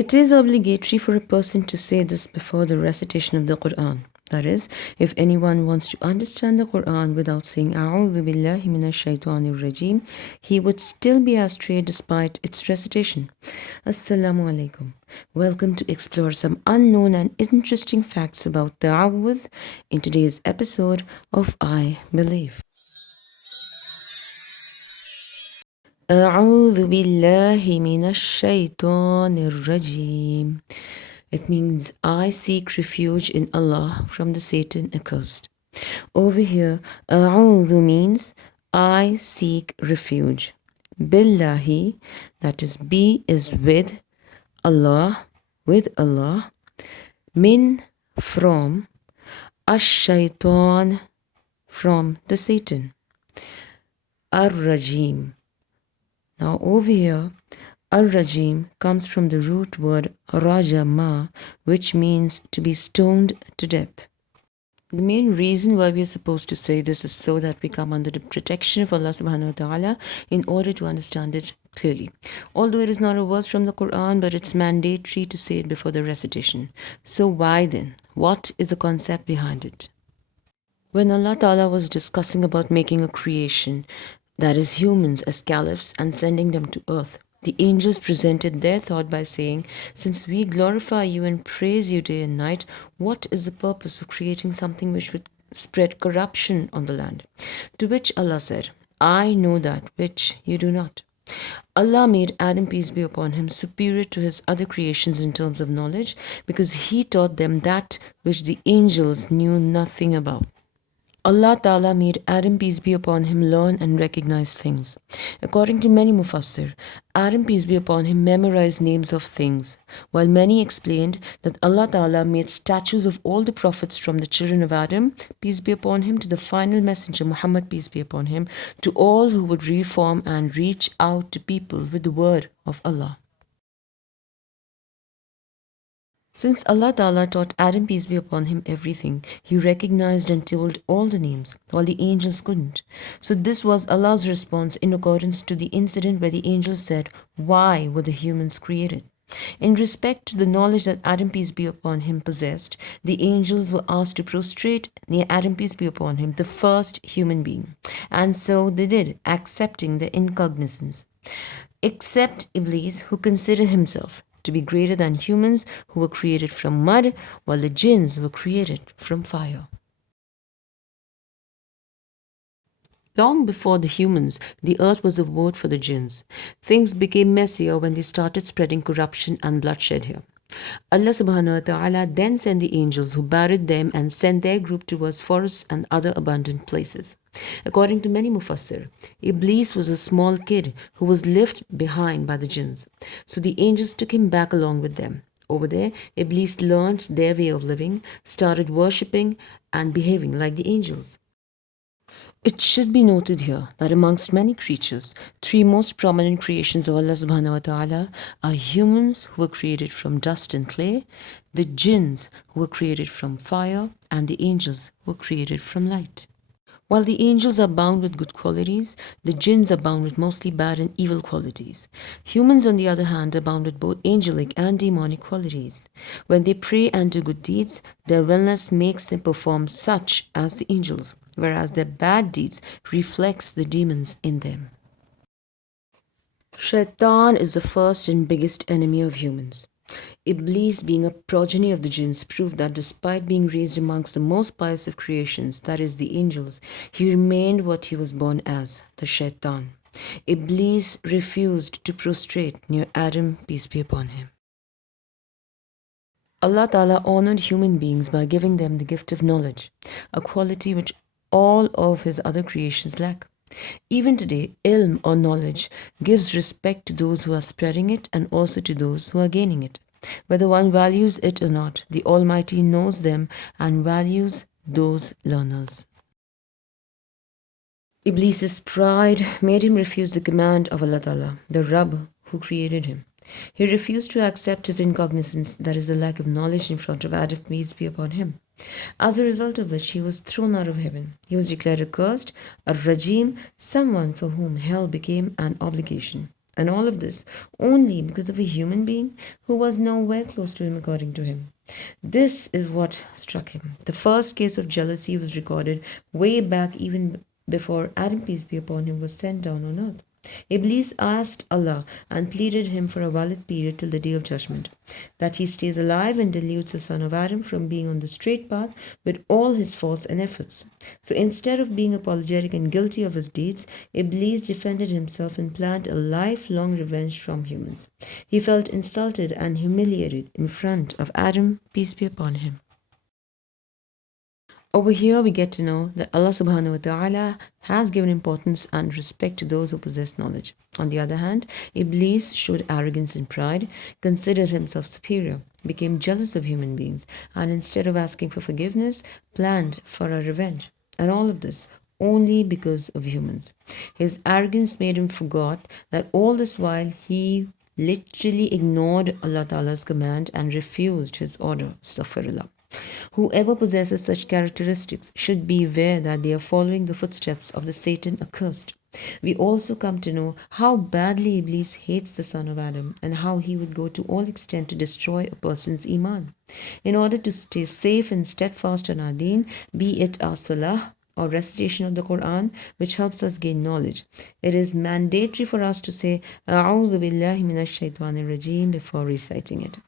It is obligatory for a person to say this before the recitation of the Quran. That is, if anyone wants to understand the Quran without saying AudhuBillaahi minash-shaytanir-rajeem, he would still be astray despite its recitation. Assalamu alaikum. Welcome to explore some unknown and interesting facts about Ta'awudh in today's episode of I Believe. AudhuBillaahi minash-shaytanir-rajeem. It means I seek refuge in Allah from the Satan accursed. Over here, a'udhu means I seek refuge. Billahi, that is be is with Allah, min from, ash-shaytan from the Satan, ar-rajim. Now over here, Ar-Rajim comes from the root word rajama, which means to be stoned to death. The main reason why we are supposed to say this is so that we come under the protection of Allah subhanahu wa ta'ala in order to understand it clearly. Although it is not a verse from the Quran, but it's mandatory to say it before the recitation. So why then? What is the concept behind it? When Allah ta'ala was discussing about making a creation, that is humans as caliphs, and sending them to earth, the angels presented their thought by saying, since we glorify you and praise you day and night, what is the purpose of creating something which would spread corruption on the land? To which Allah said, I know that which you do not. Allah made Adam, peace be upon him, superior to his other creations in terms of knowledge because he taught them that which the angels knew nothing about. Allah Ta'ala made Adam, peace be upon him, learn and recognize things. According to many Mufassir, Adam, peace be upon him, memorized names of things, while many explained that Allah Ta'ala made statues of all the prophets from the children of Adam, peace be upon him, to the final messenger Muhammad, peace be upon him, to all who would reform and reach out to people with the word of Allah. Since Allah Ta'ala taught Adam, peace be upon him, everything, he recognized and told all the names, while the angels couldn't. So this was Allah's response in accordance to the incident where the angels said, why were the humans created? In respect to the knowledge that Adam, peace be upon him, possessed, the angels were asked to prostrate near Adam, peace be upon him, the first human being. And so they did, accepting the incognizance. Except Iblees, who considered himself to be greater than humans who were created from mud, while the jinns were created from fire. Long before the humans, the earth was a vote for the jinns. Things became messier when they started spreading corruption and bloodshed here. Allah subhanahu wa ta'ala then sent the angels who buried them and sent their group towards forests and other abundant places. According to many Mufassir, Iblees was a small kid who was left behind by the jinns. So the angels took him back along with them. Over there, Iblees learned their way of living, started worshipping and behaving like the angels. It should be noted here that amongst many creatures, three most prominent creations of Allah subhanahu wa ta'ala are humans who were created from dust and clay, the jinns who were created from fire, and the angels who were created from light. While the angels are bound with good qualities, the jinns are bound with mostly bad and evil qualities. Humans, on the other hand, are bound with both angelic and demonic qualities. When they pray and do good deeds, their wellness makes them perform such as the angels, whereas their bad deeds reflects the demons in them. Shaitan is the first and biggest enemy of humans. Iblees, being a progeny of the jinns, proved that despite being raised amongst the most pious of creations, that is the angels, he remained what he was born as, the Shaitan. Iblees refused to prostrate near Adam, peace be upon him. Allah Ta'ala honored human beings by giving them the gift of knowledge, a quality which all of his other creations lack. Even today, ilm or knowledge gives respect to those who are spreading it and also to those who are gaining it. Whether one values it or not, the Almighty knows them and values those learners. Iblees' pride made him refuse the command of Allah Ta'ala, the Rabb who created him. He refused to accept his incognizance, that is the lack of knowledge, in front of Adam, peace be upon him. As a result of which, he was thrown out of heaven. He was declared accursed, a rajim, someone for whom hell became an obligation. And all of this only because of a human being who was nowhere close to him, according to him. This is what struck him. The first case of jealousy was recorded way back, even before Adam, peace be upon him, was sent down on earth. Iblis asked Allah and pleaded him for a valid period till the day of judgment, that he stays alive and deludes the son of Adam from being on the straight path with all his force and efforts. So instead of being apologetic and guilty of his deeds, Iblis defended himself and planned a lifelong revenge from humans. He felt insulted and humiliated in front of Adam, peace be upon him. Over here, we get to know that Allah subhanahu wa ta'ala has given importance and respect to those who possess knowledge. On the other hand, Iblis showed arrogance and pride, considered himself superior, became jealous of human beings, and instead of asking for forgiveness, planned for a revenge. And all of this only because of humans. His arrogance made him forget that all this while he literally ignored Allah Ta'ala's command and refused his order. Astaghfirullah. Whoever possesses such characteristics should be aware that they are following the footsteps of the Satan accursed. We also come to know how badly Iblis hates the son of Adam and how he would go to all extent to destroy a person's iman. In order to stay safe and steadfast on our deen, be it our salah or recitation of the Quran, which helps us gain knowledge, it is mandatory for us to say AudhuBillaahi minash-shaytanir-rajeem before reciting it.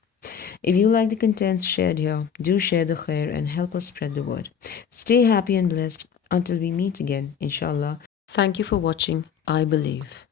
If you like the contents shared here, do share the khair and help us spread the word. Stay happy and blessed until we meet again, inshallah. Thank you for watching I Believe.